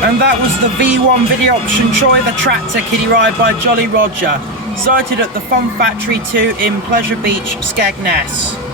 And that was the V1 video option Troy the Tractor Kiddie Ride by Jolly Roger, sighted at the Fun Factory 2 in Pleasure Beach, Skegness.